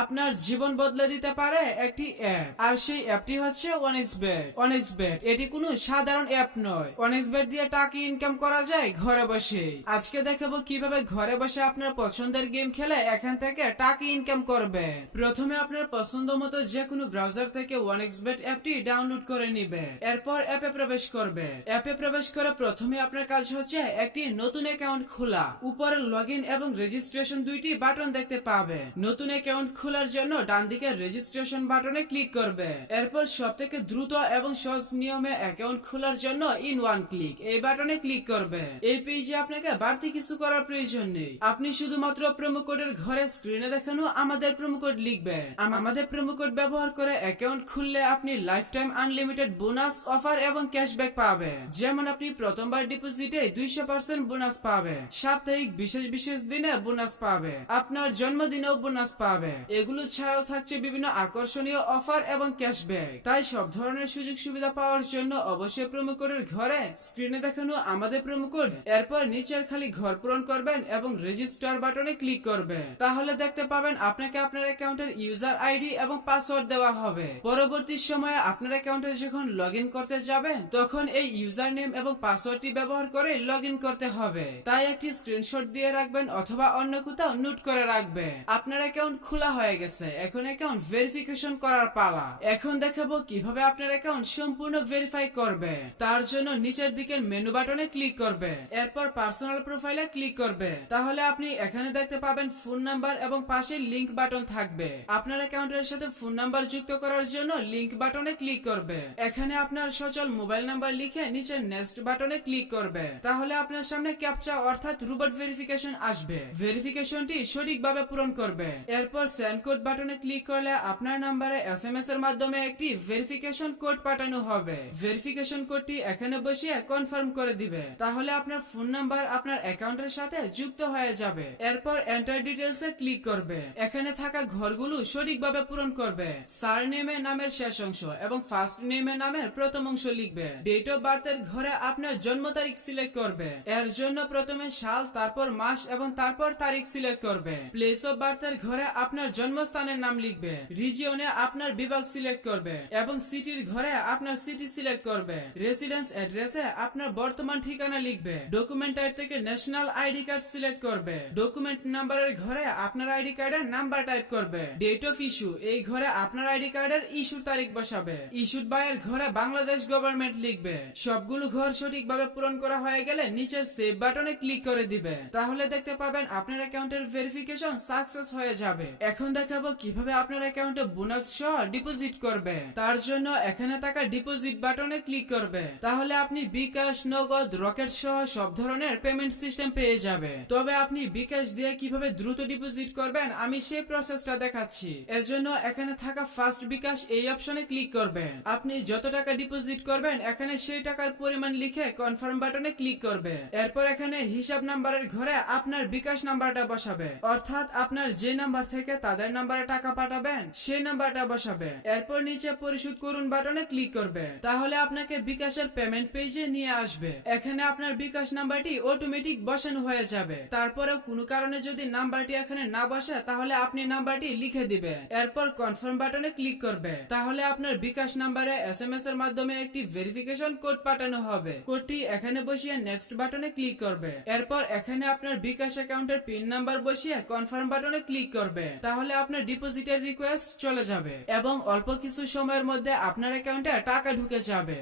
আপনার জীবন বদলে দিতে পারে একটি অ্যাপ, আর সেই অ্যাপটি হচ্ছে ওয়ানএক্সবেট। ওয়ানএক্সবেট এটি কোনো সাধারণ অ্যাপ নয়। ওয়ানএক্সবেট দিয়ে টাকা ইনকাম করা যায় ঘরে বসে। আজকে দেখাবো কিভাবে ঘরে বসে আপনার পছন্দের গেম খেলে এখান থেকে টাকা ইনকাম করবে। প্রথমে আপনার পছন্দ মতো যে কোনো ব্রাউজার থেকে ওয়ানএক্সবেট অ্যাপটি ডাউনলোড করে নিবে। এরপর অ্যাপে প্রবেশ করবে। অ্যাপে প্রবেশ করে প্রথমে আপনার কাজ হচ্ছে একটি নতুন অ্যাকাউন্ট খোলা। উপরে লগইন এবং রেজিস্ট্রেশন দুইটি বাটন দেখতে পাবে। নতুন অ্যাকাউন্ট খোলার জন্য ডান দিকে রেজিস্ট্রেশন বাটনে ক্লিক করবে। এরপর সবথেকে দ্রুত এবং সহজ নিয়মে অ্যাকাউন্ট খোলার জন্য ইন ওয়ান ক্লিক এই বাটনে ক্লিক করবে। এই পেজে আপনাকে বাড়তি কিছু করার প্রয়োজন নেই। আপনি শুধুমাত্র প্রোমো কোডের ঘরে স্ক্রিনে দেখানো আমাদের প্রোমো কোড লিখবে। আমাদের প্রোমো কোড ব্যবহার করে অ্যাকাউন্ট খুললে আপনি life time unlimited bonus offer এবং ক্যাশব্যাক পাবে। যেমন আপনি প্রথমবার ডিপোজিটে 200% বোনাস পাবে, সাপ্তাহিক বিশেষ বিশেষ দিনে বোনাস পাবে, আপনার জন্মদিনেও বোনাস পাবে। এগুলো ছাড়াও থাকছে বিভিন্ন আকর্ষণীয় অফার এবং ক্যাশব্যাক। তাই সব ধরনের সুযোগ সুবিধা পাওয়ার জন্য অবশ্যই প্রোমো কোডের ঘরে স্ক্রিনে দেখানো আমাদের প্রোমো কোড, এরপর নিচের খালি ঘর পূরণ করবেন এবং রেজিস্টার বাটনে ক্লিক করবে। তাহলে দেখতে পাবেন আপনাকে আপনার অ্যাকাউন্টের ইউজার আইডি এবং পাসওয়ার্ড দেওয়া হবে। পরবর্তী সময়ে আপনার অ্যাকাউন্টে যখন লগইন করতে যাবেন তখন এই ইউজার নেম এবং পাসওয়ার্ডটি ব্যবহার করে লগইন করতে হবে। তাই একটি স্ক্রিনশট দিয়ে রাখবেন অথবা অন্য কোথাও নোট করে রাখবেন। আপনার অ্যাকাউন্ট খোলা হয়ে গেছে, এখন অ্যাকাউন্ট ভেরিফিকেশন করার পালা। এখন দেখাবো কিভাবে আপনার অ্যাকাউন্ট সম্পূর্ণ ভেরিফাই করবে। তার জন্য নিচের দিকের মেনু বাটনে ক্লিক করবে, এরপর পার্সোনাল প্রোফাইলে ক্লিক করবে। তাহলে আপনি এখানে দেখতে পাবেন ফোন নাম্বার এবং পাশে লিংক বাটন থাকবে। আপনার অ্যাকাউন্টের সাথে ফোন নাম্বার যুক্ত করার জন্য লিংক বাটনে ক্লিক করবে। এখানে আপনার সচল মোবাইল নাম্বার লিখে নিচে নেক্সট বাটনে ক্লিক করবে। তাহলে আপনার সামনে ক্যাপচা অর্থাৎ রোবট ভেরিফিকেশন আসবে। ভেরিফিকেশনটি সঠিকভাবে পূরণ করবে। এরপর সেন্ড কোড বাটনে ক্লিক করলে আপনার নাম্বারে এসএমএস এর মাধ্যমে একটি ভেরিফিকেশন কোড পাঠানো হবে। ভেরিফিকেশন কোডটি এখানে বসিয়ে কনফার্ম করে দিবে। তাহলে আপনার ফোন নাম্বার আপনার অ্যাকাউন্টের সাথে যুক্ত হয়ে যাবে। এরপর এন্টার ডিটেইলস এ ক্লিক করবে। এখানে থাকা ঘরগুলো সঠিকভাবে পূরণ করবে। সারনেমে নামের শেষ অংশ এবং ফার্স্ট নেমে নামের প্রথম অংশ লিখবে। ডেট অফ বার্থের ঘরে আপনার জন্ম তারিখ সিলেক্ট করবে। এর জন্য প্রথমে সাল, তারপর মাস এবং তারপর তারিখ সিলেক্ট করবে। প্লেস অফ বার্থের ঘরে আপনার জন্মস্থানের নাম লিখবে। রিজিয়নে আপনার বিভাগ সিলেক্ট করবে এবং সিটির ঘরে আপনার সিটি সিলেক্ট করবে। রেসিডেন্স অ্যাড্রেসে আপনার বর্তমান ঠিকানা লিখবে। ডকুমেন্ট টাইপ থেকে ন্যাশনাল আইডি কার্ড সিলেক্ট করবে। ডকুমেন্ট নাম্বারের ঘরে আপনার আইডি কার্ডের নাম্বার টাইপ করবে। ডেট অফ ইস্যু এই ঘরে আপনার আইডি কার্ডের ইস্যুর তারিখ বসাবে। ইস্যুড বাই এর ঘরে বাংলাদেশ গভর্নমেন্ট লিখবে। সবগুলো ঘর সঠিকভাবে পূরণ করা হয়ে গেলে নিচের সেভ বাটনে ক্লিক করে দিবে। তাহলে দেখতে পাবেন আপনার অ্যাকাউন্টের ভেরিফিকেশন সাকসেস হয়ে যাবে। এখন দেখাবো কিভাবে আপনার অ্যাকাউন্টে বোনাস সহ ডিপোজিট করবে। তার জন্য এখানে থাকা ডিপোজিট বাটনে ক্লিক করবে। তাহলে আপনি বিকাশ, নগদ, রকেট সহ সব ধরনের পেমেন্ট সিস্টেম পেয়ে যাবে। তবে আপনি বিকাশ দিয়ে কিভাবে দ্রুত ডিপোজিট করবেন আমি সেই প্রসেসটা দেখাচ্ছি। এর জন্য এখানে থাকা ফার্স্ট বিকাশ এই অপশনে ক্লিক করবেন। আপনি যত টাকা ডিপোজিট করবেন এখানে সেই টাকার পরিমাণ লিখে কনফার্ম বাটনে ক্লিক করবে। এরপর এখানে হিসাব নাম্বারের ঘরে আপনার বিকাশ নাম্বারটা বসাবে, অর্থাৎ আপনার যে নাম্বার থেকে তাদের নাম্বারে টাকা পাঠাবেন সেই নাম্বারটা বসাবে। এরপর নিচে পরিশোধ করুন বাটনে ক্লিক করবে। তাহলে আপনাকে বিকাশের পেমেন্ট পেজে নিয়ে আসবে। এখানে আপনার বিকাশ নাম্বারটি অটোমেটিক বসানো হয়ে যাবে। তারপরেও কোনো কারণে যদি নাম্বারটি এখানে না বসে তাহলে আপনি নাম্বারটি লিখে দিবেন। এরপর কনফার্ম বাটনে ক্লিক করবে। তাহলে আপনার বিকাশ নাম্বারে এসএমএস এর মাধ্যমে একটি ভেরিফিকেশন কোড পাঠানো হবে। কোডটি এখানে বসিয়ে নেক্সট বাটনে ক্লিক করবে। এরপর এখানে আপনার বিকাশ অ্যাকাউন্টের পিন নাম্বার বসিয়ে কনফার্ম বাটনে ক্লিক করবে। তাহলে আপনার ডিপোজিটের রিকোয়েস্ট চলে যাবে এবং অল্প কিছু সময়ের মধ্যে আপনার অ্যাকাউন্টে টাকা ঢুকে যাবে।